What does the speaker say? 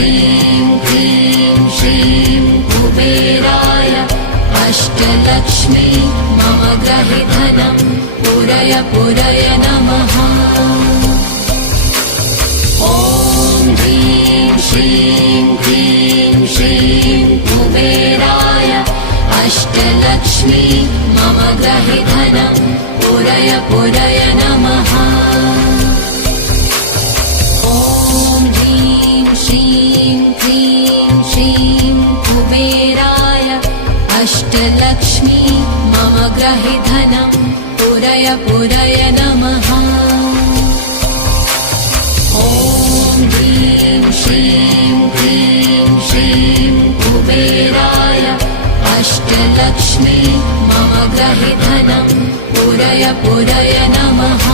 श्रीं क्लीं श्रीं कुबेराय अष्टलक्ष्मी मम गृहे धनं पूरय पूरय नमः। ॐ ह्रीं श्रीं क्लीं श्रीं कुबेराय अष्टलक्ष्मी मम गृहे धनं पूरय पूरय नमः। ॐ ह्रीं श्रीं क्लीं श्रीं कुबेराय अष्टलक्ष्मी मम गृहे धनं पूरय पूरय नमः। ॐ ह्रीं श्रीं क्लीं श्रीं कुबेराय अष्टलक्ष्मी मम गृहे धनं पूरय पूरय नमः।